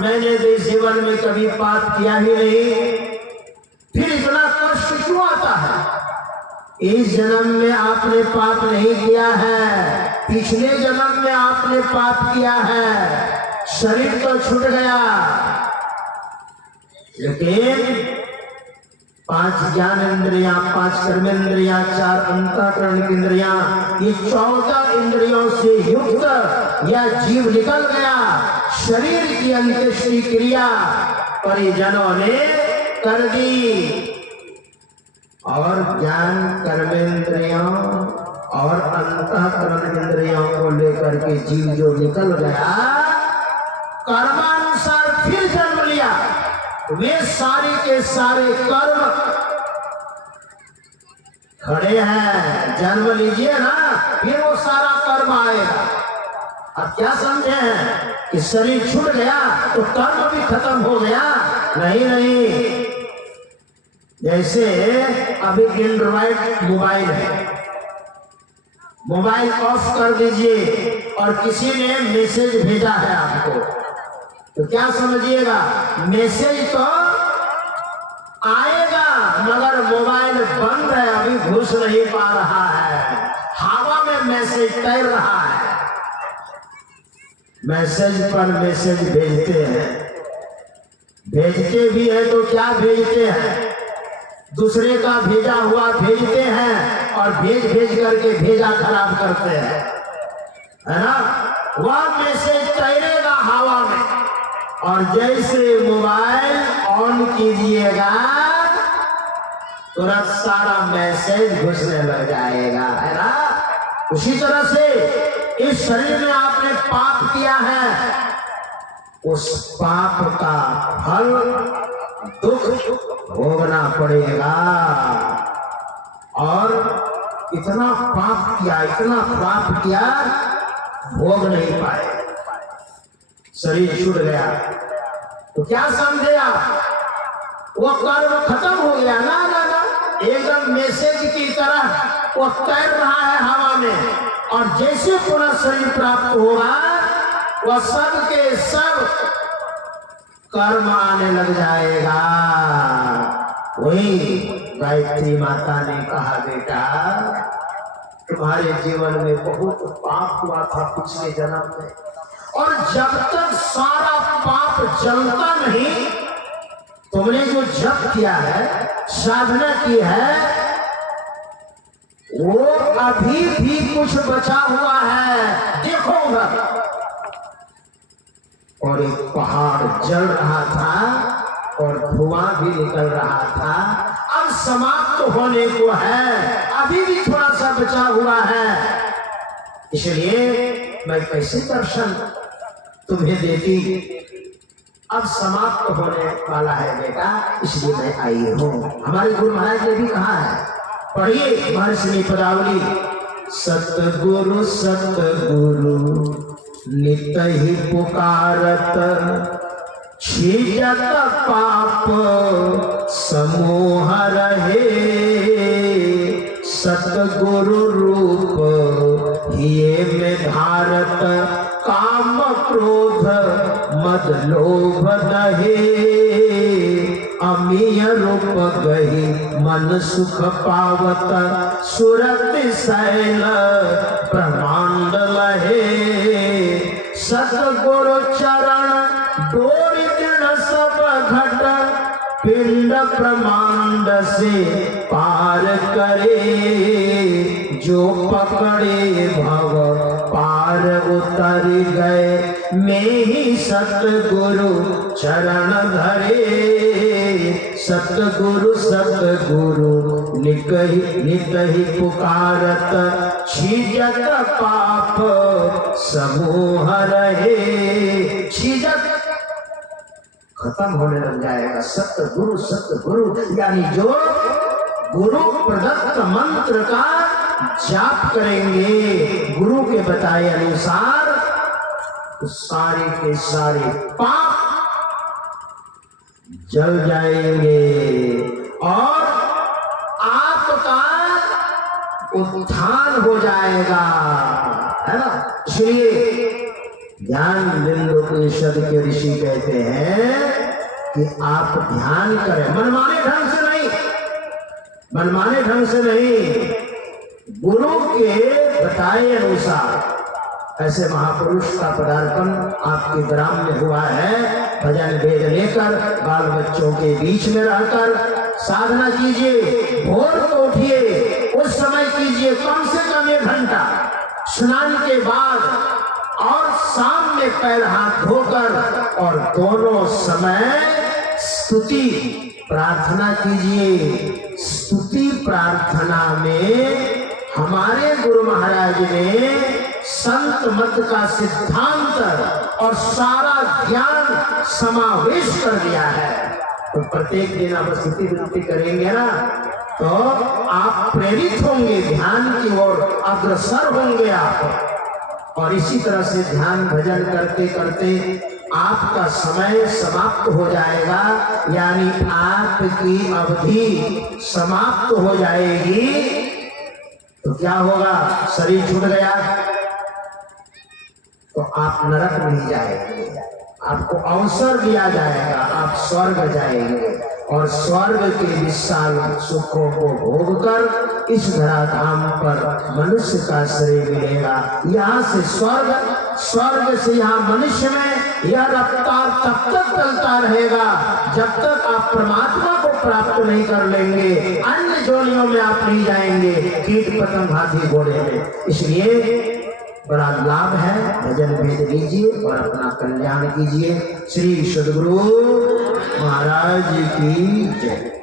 मैंने भी जीवन में कभी पाप किया ही नहीं, फिर इतना कष्ट क्यों आता है? इस जन्म में आपने पाप नहीं किया है, पिछले जन्म में आपने पाप किया है, शरीर तो छूट गया, लेकिन 5 ज्ञानेंद्रियां, 5 कर्मेंद्रियां, 4 अंतःकरण की इंद्रियां, ये 14 इंद्रियों से युक्त यह जीव निकल गया। शरीर की अंत्येष्टि क्रिया परिजनों ने कर दी और ज्ञान कर्मेंद्रियों और अंतःकरण इंद्रियों को लेकर के जीव जो निकल गया, कर्मानुसार फिर जन्म लिया। वे सारे के सारे कर्म खड़े हैं, जन्म लीजिए ना, फिर वो सारा कर्म आएगा। अब क्या समझे हैं कि शरीर छूट गया तो कर्म भी खत्म हो गया? नहीं नहीं, जैसे अभी एंड्रॉइड मोबाइल है, मोबाइल ऑफ कर दीजिए और किसी ने मैसेज भेजा है आपको, तो क्या समझिएगा, मैसेज तो आएगा मगर मोबाइल बंद है, अभी घुस नहीं पा रहा है, हवा में मैसेज तैर रहा है। मैसेज पर मैसेज भेजते हैं, भेजते भी है तो क्या भेजते हैं, दूसरे का भेजा हुआ भेजते हैं और भेज भेज करके भेजा खराब करते हैं, है ना। वह मैसेज तैरेगा हवा में और जैसे मोबाइल ऑन कीजिएगा तुरंत सारा मैसेज घुसने लग जाएगा, है ना। उसी तरह से इस शरीर में आपने पाप किया है, उस पाप का फल दुख भोगना पड़ेगा। और इतना पाप किया, इतना पाप किया, भोग नहीं पाए, शरीर छूट गया, तो क्या समझे आप, वो कर्म खत्म हो गया? ना ना ना, एकदम मैसेज की तरह वो तैर रहा है हवा में और जैसे पुनः शरीर प्राप्त होगा वह सब के सब कर्म आने लग जाएगा। वही गायत्री माता ने कहा, बेटा तुम्हारे जीवन में बहुत पाप हुआ था पिछले जन्म में, और जब तक सारा पाप जलता नहीं, तुमने जो जप किया है, साधना की है, वो अभी भी कुछ बचा हुआ है, देखो उधर। और एक पहाड़ जल रहा था और धुआं भी निकल रहा था, अब समाप्त होने को है, अभी भी थोड़ा सा बचा हुआ है, इसलिए मैं कैसे दर्शन तुम्हें देती, अब समाप्त होने वाला है बेटा, इसलिए मैं आई हूँ। हमारे गुरु महाराज ने भी कहा है, पढ़िए महर्षि पदावली, सतगुरु सतगुरु नित ही पुकारत, छिजत पाप समूह रहे, सतगुरु रूप हिये में धारत, काम क्रोध मद लोभ दहे, अमीय रूप गही मन सुख पावत, सुरति शैल ब्रह्मांड लहे, सतगुरु चरण डोरी दृढ़ सब घट, पिंड ब्रह्मांड से पार करे, जो पकड़े भव पार उतर गए, मैं ही सतगुरु चरण धरे, सतगुरु सतगुरु नित ही पुकारत, छिजत पाप समूह रहे, छिजत खत्म होने लग जाएगा। सतगुरु यानी जो गुरु प्रदत्त मंत्र का जाप करेंगे गुरु के बताए अनुसार, तो सारे के सारे पाप जल जाएंगे और आपका उत्थान हो जाएगा, है ना। इसलिए ज्ञान बिंदु उपनिषद के ऋषि कहते हैं कि आप ध्यान करें, मनमाने ढंग से नहीं, मनमाने ढंग से नहीं, गुरु के बताए अनुसार। ऐसे महापुरुष का पदार्पण आपके ग्राम में हुआ है। भजन वेद लेकर बाल बच्चों के बीच में रहकर साधना कीजिए, भोर को उठिए, उस समय कीजिए कम से कम 1 घंटा, स्नान के बाद और शाम में पैर हाथ धोकर, और दोनों समय स्तुति प्रार्थना कीजिए। स्तुति प्रार्थना में हमारे गुरु महाराज ने संत मत का सिद्धांत और सारा ज्ञान समावेश कर दिया है। तो प्रत्येक दिन आप स्तुति वृत्ति करेंगे ना, तो आप प्रेरित होंगे, ध्यान की ओर अग्रसर होंगे आप। और इसी तरह से ध्यान भजन करते करते आपका समय समाप्त हो जाएगा, यानी आपकी अवधि समाप्त हो जाएगी। तो क्या होगा? शरीर छूट गया तो आप नरक नहीं जाएंगे, आपको अवसर दिया जाएगा, आप स्वर्ग जाएंगे और स्वर्ग के विशाल सुखों को भोगकर इस धराधाम पर मनुष्य का शरीर मिलेगा। यहाँ से स्वर्ग, स्वर्ग से यहाँ मनुष्य में यह रफ्तार तब तक चलता रहेगा जब तक आप परमात्मा को प्राप्त नहीं कर लेंगे। अन्य जोनियों में आप नहीं जाएंगे, कीट पतंग हाथी घोड़े में। इसलिए बड़ा लाभ है, भजन भेद लीजिए और अपना कल्याण कीजिए। श्री सद्गुरु महाराज की जय।